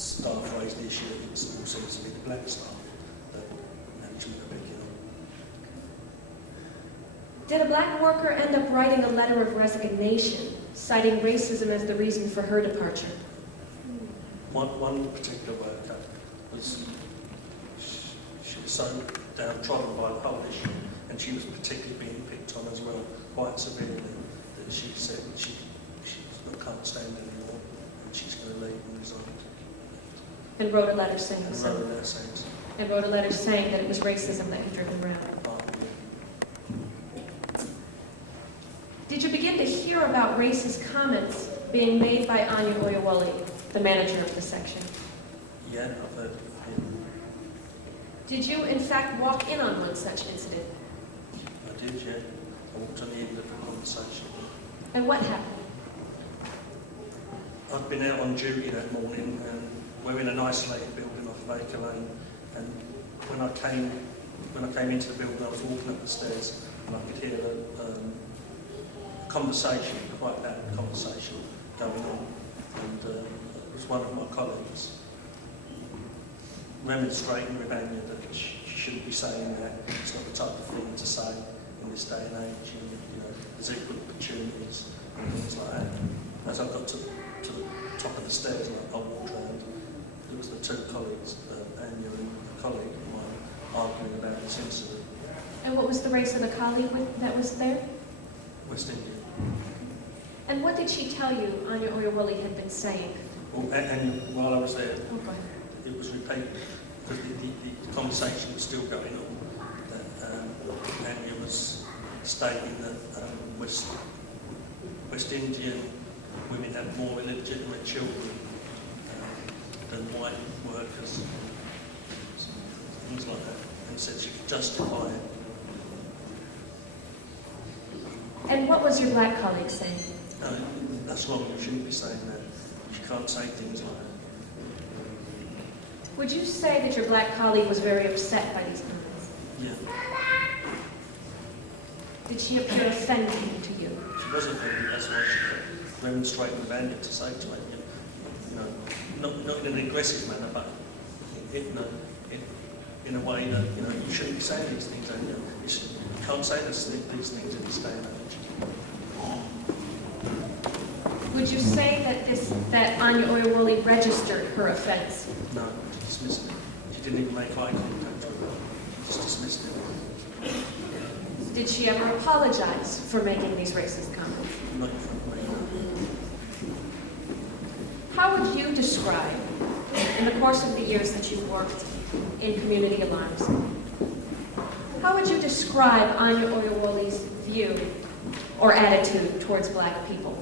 staff raised the issue that it all seems to be the black staff that management are picking on. Did a black worker end up writing a letter of resignation, citing racism as the reason for her departure? One particular worker was, she was so downtrodden by the whole issue, and she was particularly being picked on as well, quite severely, that she said that she can't stand it anymore, and she's going to leave and resign. And wrote a letter saying And so. wrote a letter saying so. And wrote a letter saying that it was racism that had driven her out. Did you begin to hear about racist comments being made by Anya Oyewole, the manager of the section? Yeah, I've heard of him. Did you, in fact, walk in on one such incident? I did, yeah. I walked on the end of the conversation. And what happened? I'd been out on duty that morning, and we're in an isolated building off Baker Lane, and when I came into the building, I was walking up the stairs, and I could hear a conversation, quite loud conversation going on, and it was one of my colleagues remonstrating with Anya that she shouldn't be saying that. It's not the type of thing to say in this day and age. You know, there's equal opportunities and things like that. As I got to the top of the stairs, and I walked around, it was the two colleagues, Anya and a colleague of mine, arguing about this incident. And what was the race of the colleague that was there? West Indian. And what did she tell you Anya Oyewole had been saying? Well, and while I was there, Oh, go ahead. it was repeated, because the conversation was still going on, that Anya was stating that West Indian women have more illegitimate children than white workers, things like that, and said she could justify it. And what was your black colleague saying? No, that's wrong, you shouldn't be saying that. You can't say things like that. Would you say that your black colleague was very upset by these comments? Yeah. Did she appear offended to you? She wasn't offended, that's why she kept remonstrating with Anya to say to Anya, you know, not in an aggressive manner, but in a way that, you know, you shouldn't be saying these things, Anya. You can't say these things in this day and age. Would you say that Anya Oyewole registered her offense? No, she dismissed it. She didn't even make eye contact with her. She just dismissed it. Did she ever apologize for making these racist comments? Not in front of me, no. How would you describe, in the course of the years that you've worked in community alarms, how would you describe Anya Oyewole's view or attitude towards black people?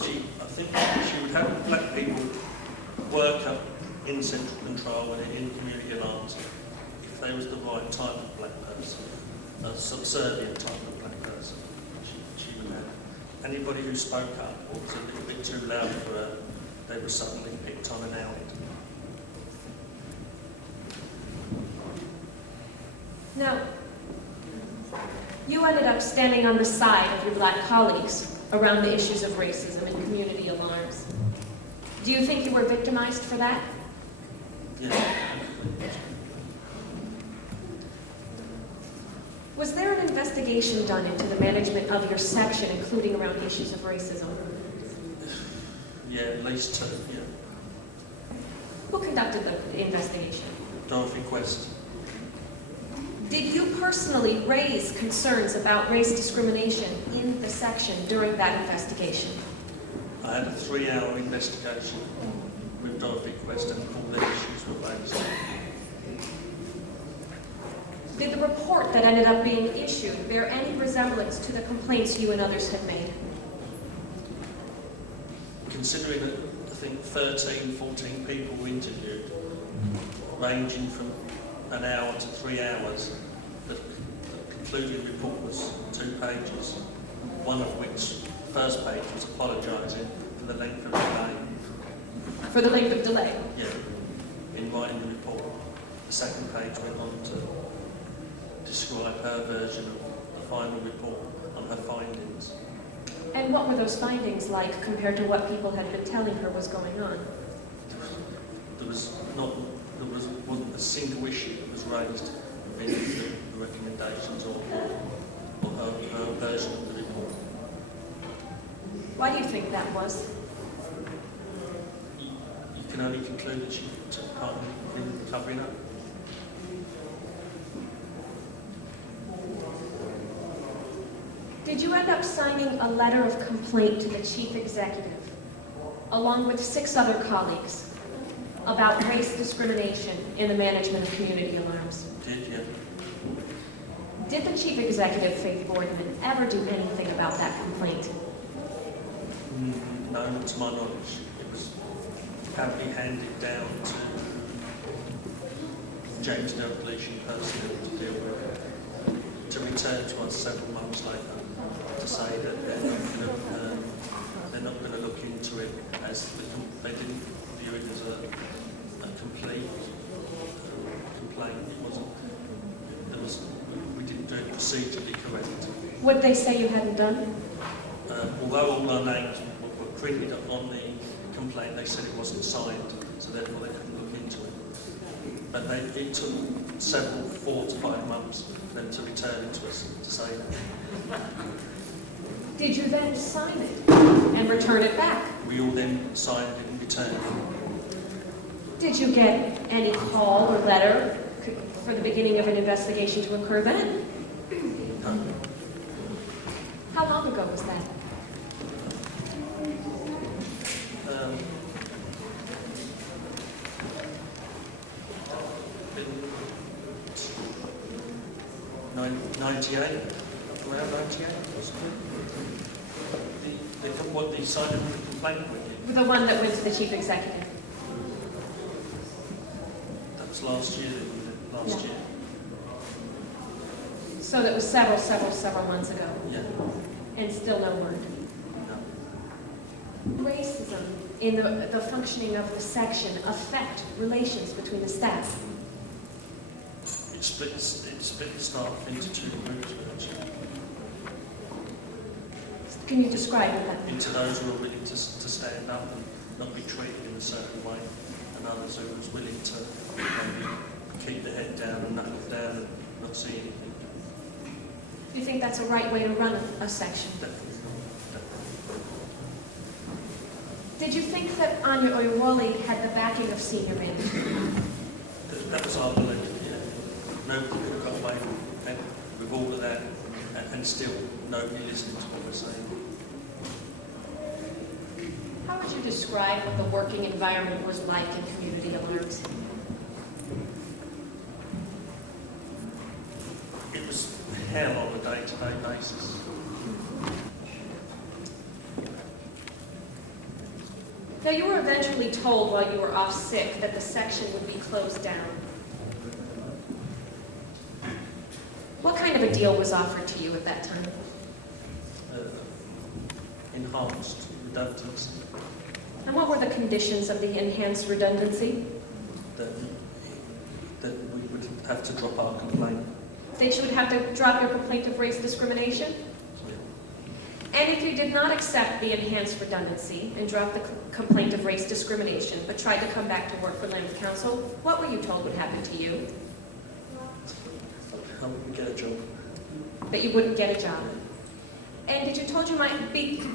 I think she would have black people work up in central control and in community alarms if they was the right type of black person, a subservient type of black person. She would have. Anybody who spoke up or was a little bit too loud for her, they were suddenly picked on and outed. Now, you ended up standing on the side of your black colleagues around the issues of racism and community alarms. Do you think you were victimized for that? Yeah. Was there an investigation done into the management of your section, including around issues of racism? Yeah, at least two, yeah. Who conducted the investigation? Dorothy Quest. Did you personally raise concerns about race discrimination in the section during that investigation? I had a 3-hour investigation with Dorothy Quest and all the issues were raised. Did the report that ended up being issued bear any resemblance to the complaints you and others had made? Considering that I think 13, 14 people were interviewed, ranging from an hour to 3 hours, the concluding report was 2 pages, one of which, first page, was apologising for the length of delay. For the length of delay? Yeah, in writing the report. The second page went on to describe her version of final report on her findings. And what were those findings like compared to what people had been telling her was going on? Wasn't a single issue that was raised in the recommendations or her version of the report. Why do you think that was? You can only conclude that she took part in covering up. Did you end up signing a letter of complaint to the chief executive, along with 6 other colleagues, about race discrimination in the management of community alarms? Did you? Did the chief executive, Faith Boardman, ever do anything about that complaint? No, not to my knowledge. It was apparently handed down to James Dalglish in personnel to deal with, to return to us several months later to say that they're not going to look into it as they didn't view it as a complete complaint. It wasn't. We didn't do it procedurally correct. What they say you hadn't done? Although all our names were printed on the complaint, they said it wasn't signed, so therefore they couldn't look into it. But it took 4 to 5 months for them to return it to us to say that. Did you then sign it and return it back? We all then signed it and returned it. Did you get any call or letter for the beginning of an investigation to occur then? No. How long ago was that? In 98, around 98, possibly. What the sign of the complaint with you? The one that went to the chief executive. That was last year. Last year. So that was several months ago. Yeah. And still no word. No. Racism in the functioning of the section affect relations between the staff. It split the staff into 2 groups, actually. Can you describe what that means? Into those who are willing to stand up and not be treated in a certain way, and others who was willing to maybe keep the head down and knuckle down and not see anything. Do you think that's a right way to run a section? Definitely. Did you think that Anya Oyewole had the backing of senior management? That was our belief, yeah. Nobody could have got away with all of that, and still nobody listened to what we're saying. How would you describe what the working environment was like in community alarms? It was hell on a day-to-day basis. Now, you were eventually told while you were off sick that the section would be closed down. What kind of a deal was offered to you at that time? Enhanced redundancy. And what were the conditions of the enhanced redundancy? That we would have to drop our complaint. That you would have to drop your complaint of race discrimination? And if you did not accept the enhanced redundancy and drop the complaint of race discrimination, but tried to come back to work for Lambeth Council, what were you told would happen to you? I wouldn't get a job. That you wouldn't get a job. And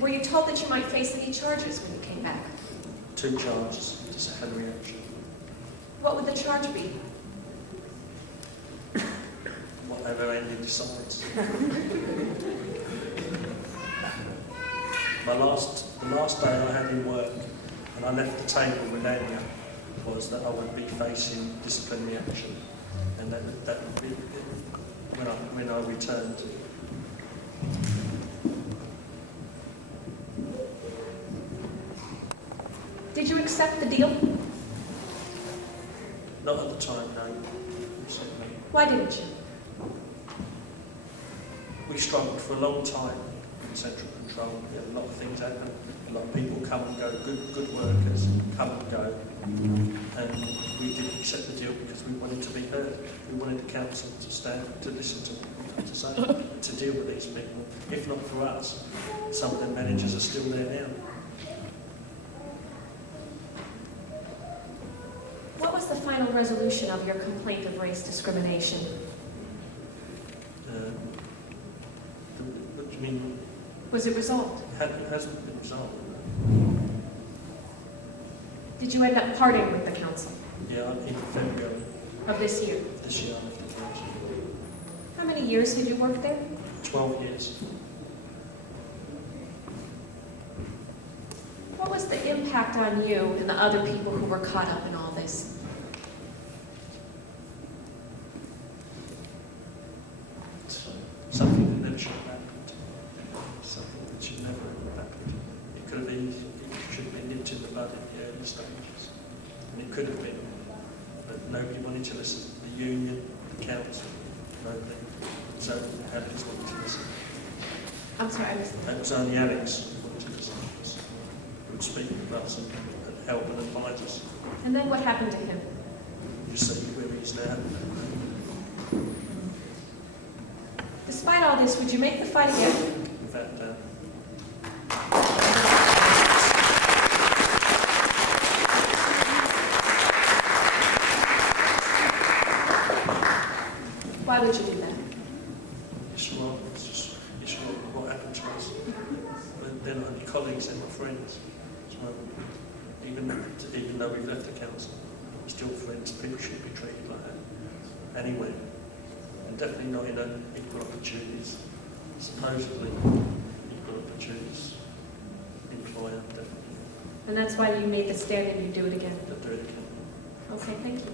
were you told that you might face any charges when you came back? 2 charges, disciplinary action. What would the charge be? Whatever Andy decides. The last day I had in work, and I left the table with Anya, was that I would be facing disciplinary action, and that would be when I returned. Did you accept the deal? Not at the time, no. Certainly. Why didn't you? We struggled for a long time in central control. We had a lot of things happen. A lot of people come and go, good workers come and go. And we didn't accept the deal because we wanted to be heard. We wanted the council to stand to listen to to say, to deal with these people. If not for us, some of their managers are still there now. What was the final resolution of your complaint of race discrimination? What do you mean? Was it resolved? It hasn't been resolved. Did you end up parting with the council Yeah, in February of this year? this year, I left the council. How many years did you work there? 12 years. What was the impact on you and the other people who were caught up in all this? Something that never should have happened. Something that should never have happened. It could have been, it should have been nipped in the bud at the early stages. And it could have been. But nobody wanted to listen. The union, the council, nobody. So Alex wanted to listen. I'm sorry, I missed It was only Alex who wanted to listen to us. Who would speak with us and help and advise us. And then what happened to him? You see where he is now. Despite all this, would you make the fight again? Without doubt. Why would you do that? It's wrong. It's wrong what happened to us. But they're not only colleagues, they're my friends. It's wrong. Even though we've left the council, we're still friends. People shouldn't be treated like that. Anyway, and definitely not in an equal opportunities. Supposedly equal opportunities employer, definitely. And that's why you made the stand and you do it again. But do it again. Okay, thank you.